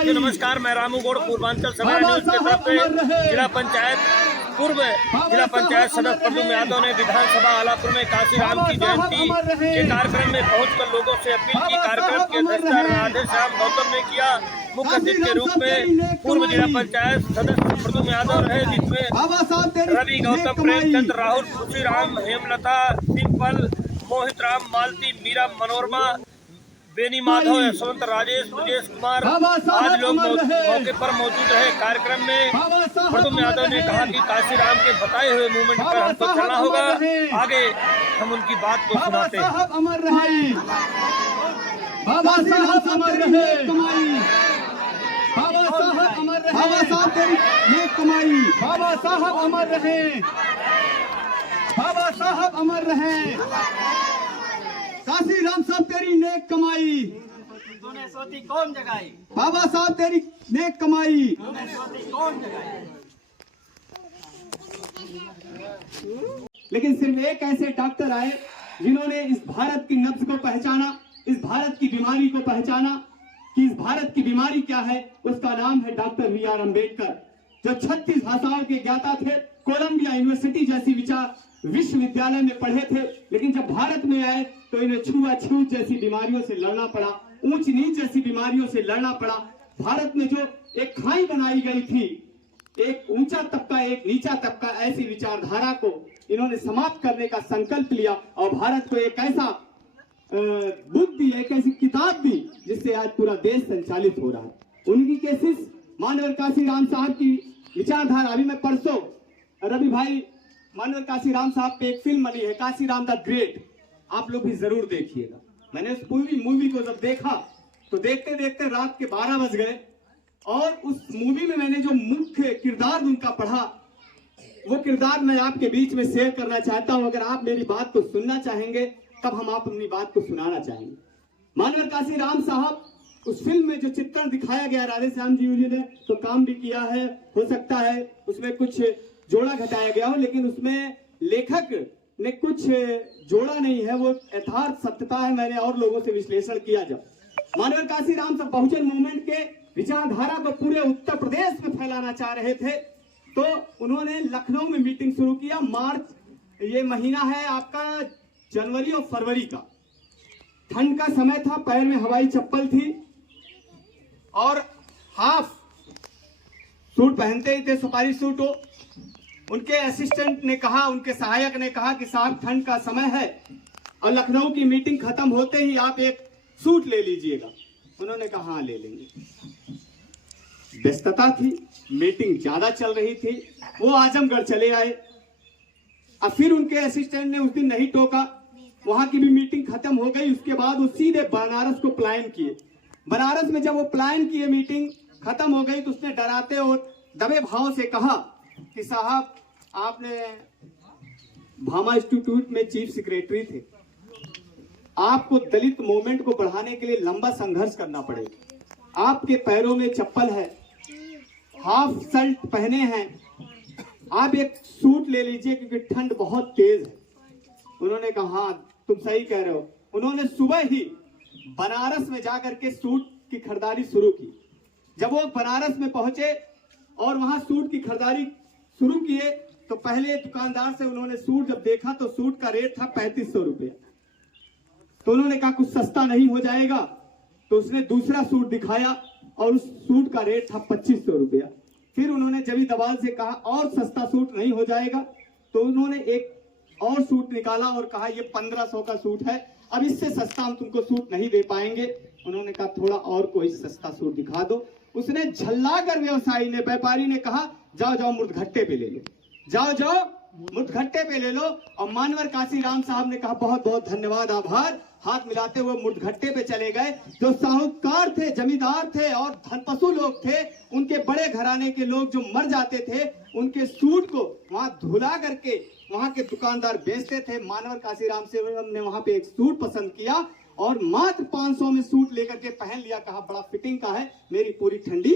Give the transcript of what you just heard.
साथियों नमस्कार, मैं रामू गौड़ पूर्वांचल सभा न्यूज की तरफ से जिला पंचायत सदस्य प्रद्युम्न यादव ने विधानसभा आलापुर में काशीराम की जयंती के कार्यक्रम में पहुंचकर लोगों से अपील की। कार्यक्रम की अध्यक्षता राधे श्याम गौतम ने किया। मुख्य अतिथि के रूप में पूर्व जिला पंचायत सदस्य प्रद्युम्न यादव रहे, जिसमें रवि गौतम, प्रेमचंद्र, राहुल, खुशीराम, हेमलता, डिम्पल, मोहित राम, मालती, मीरा, मनोरमा, बेनी माधव, यशवंत, राजेश, ब्रजेश कुमार आज लोग मौके पर मौजूद रहे। कार्यक्रम में प्रद्युम्न यादव ने कहा कि काशीराम के बताए हुए मूवमेंट पर हमको चलना होगा। आगे हम उनकी बात को सुनाते हैं। अमर रहे, बाबा साहब अमर रहे, बाबा साहब अमर रहे, बाबा साहब तेरी नेक कमाई, बाबा साहब अमर रहे, बाबा साहब अमर रहे, काशीराम साहब तेरी नेक कमाई, तूने सोची कौन जगाई, बाबा साहब तेरी नेक कमाई, तूने सोची कौन जगाई। लेकिन सिर्फ एक ऐसे डॉक्टर आए जिन्होंने इस भारत की नब्ज को पहचाना, इस भारत की बीमारी को पहचाना कि इस भारत की बीमारी क्या है। उसका नाम है डॉक्टर बी.आर. अम्बेडकर, जो 36 भाषाओं के ज्ञाता थे, कोलंबिया यूनिवर्सिटी जैसी विश्वविद्यालय में पढ़े थे। लेकिन जब भारत में आए तो इन्हें छुआछूत जैसी बीमारियों से लड़ना पड़ा, ऊंच नीच जैसी बीमारियों से लड़ना पड़ा। भारत में जो एक खाई बनाई गई थी, एक ऊंचा तबका एक नीचा तबका, ऐसी विचारधारा को इन्होंने समाप्त करने का संकल्प लिया और भारत को एक ऐसा बुक दी, एक ऐसी किताब दी जिससे आज पूरा देश संचालित हो रहा है। उनकी केसिस मानवर काशीराम साहब की विचारधारा। अभी मैं परसों रवि भाई मानवर काशीराम साहब पे एक फिल्म बनी है काशीराम द ग्रेट, आप लोग भी जरूर देखिएगा। मैंने उस पूरी मूवी को जब देखा तो देखते देखते रात के 12 बज गए और उस मूवी में मैंने जो मुख्य किरदार उनका पढ़ा, वो किरदार मैं आपके बीच में शेयर करना चाहता हूं। अगर आप मेरी बात को सुनना चाहेंगे तब हम आप अपनी बात को सुनाना चाहेंगे। मानवर काशीराम साहब उस फिल्म में जो चित्रण दिखाया गया, राधे श्याम जी ने तो काम भी किया है, हो सकता है उसमें कुछ जोड़ा घटाया गया हो, लेकिन उसमें लेखक ने कुछ जोड़ा नहीं है, वो यथार्थ सत्यता है। मैंने और लोगों से विश्लेषण किया। जब मानवर काशीराम साहब बहुजन मूवमेंट के विचारधारा को पूरे उत्तर प्रदेश में फैलाना चाह रहे थे तो उन्होंने लखनऊ में मीटिंग शुरू किया। मार्च, ये महीना है आपका जनवरी और फरवरी का, ठंड का समय था, पैर में हवाई चप्पल थी और हाफ सूट पहनते ही थे, सुपारी सूट हो। उनके असिस्टेंट ने कहा, उनके सहायक ने कहा कि साहब ठंड का समय है और लखनऊ की मीटिंग खत्म होते ही आप एक सूट ले लीजिएगा। उन्होंने कहा हाँ ले लेंगे। व्यस्तता थी, मीटिंग ज्यादा चल रही थी, वो आजमगढ़ चले आए। अब फिर उनके असिस्टेंट ने उस दिन नहीं टोका, वहां की भी मीटिंग खत्म हो गई। उसके बाद वो सीधे बनारस को प्लान किए। बनारस में जब वो प्लान किए, मीटिंग खत्म हो गई तो उसने डराते और दबे भाव से कहा कि साहब आपने भामा इंस्टीट्यूट में चीफ सेक्रेटरी थे, आपको दलित मूवमेंट को बढ़ाने के लिए लंबा संघर्ष करना पड़ेगा। आपके पैरों में चप्पल है, हाफ शर्ट पहने हैं, आप एक सूट ले लीजिए क्योंकि ठंड बहुत तेज है। उन्होंने कहा हाँ तुम सही कह रहे हो। उन्होंने सुबह ही बनारस में जाकर के सूट की खरीदारी शुरू की। जब वो बनारस में पहुंचे और वहां सूट की खरीदारी शुरू किए तो पहले दुकानदार से उन्होंने सूट जब देखा तो सूट का रेट था 3500 रुपया। तो उन्होंने कहा कुछ सस्ता नहीं हो जाएगा, तो उसने दूसरा सूट दिखाया और उस सूट का रेट था 2500 रुपया। फिर उन्होंने जबी दबाल से कहा और सस्ता सूट नहीं हो जाएगा, तो उन्होंने एक और सूट निकाला और कहा ये 1500 का सूट है, अब इससे सस्ता हम तुमको सूट नहीं दे पाएंगे। उन्होंने कहा थोड़ा और कोई सस्ता सूट दिखा दो। उसने झल्लाकर व्यवसायी ने, व्यापारी ने कहा जाओ जाओ मुर्दघट्टे पे ले लो, जाओ जाओ मुर्दघट्टे पे ले लो। और मानवर काशीराम साहब ने कहा बहुत बहुत धन्यवाद, आभार। हाथ मिलाते हुए मुर्दघट्टे पे चले गए। जो साहूकार थे, जमींदार थे और धनपशु लोग थे, उनके बड़े घराने के लोग जो मर जाते थे, उनके सूट को वहां धुला करके वहां के दुकानदार बेचते थे। मानवर काशीराम से हमने वहां पे एक सूट पसंद किया और मात्र 500 में सूट लेकर के पहन लिया। कहा बड़ा फिटिंग का है, मेरी पूरी ठंडी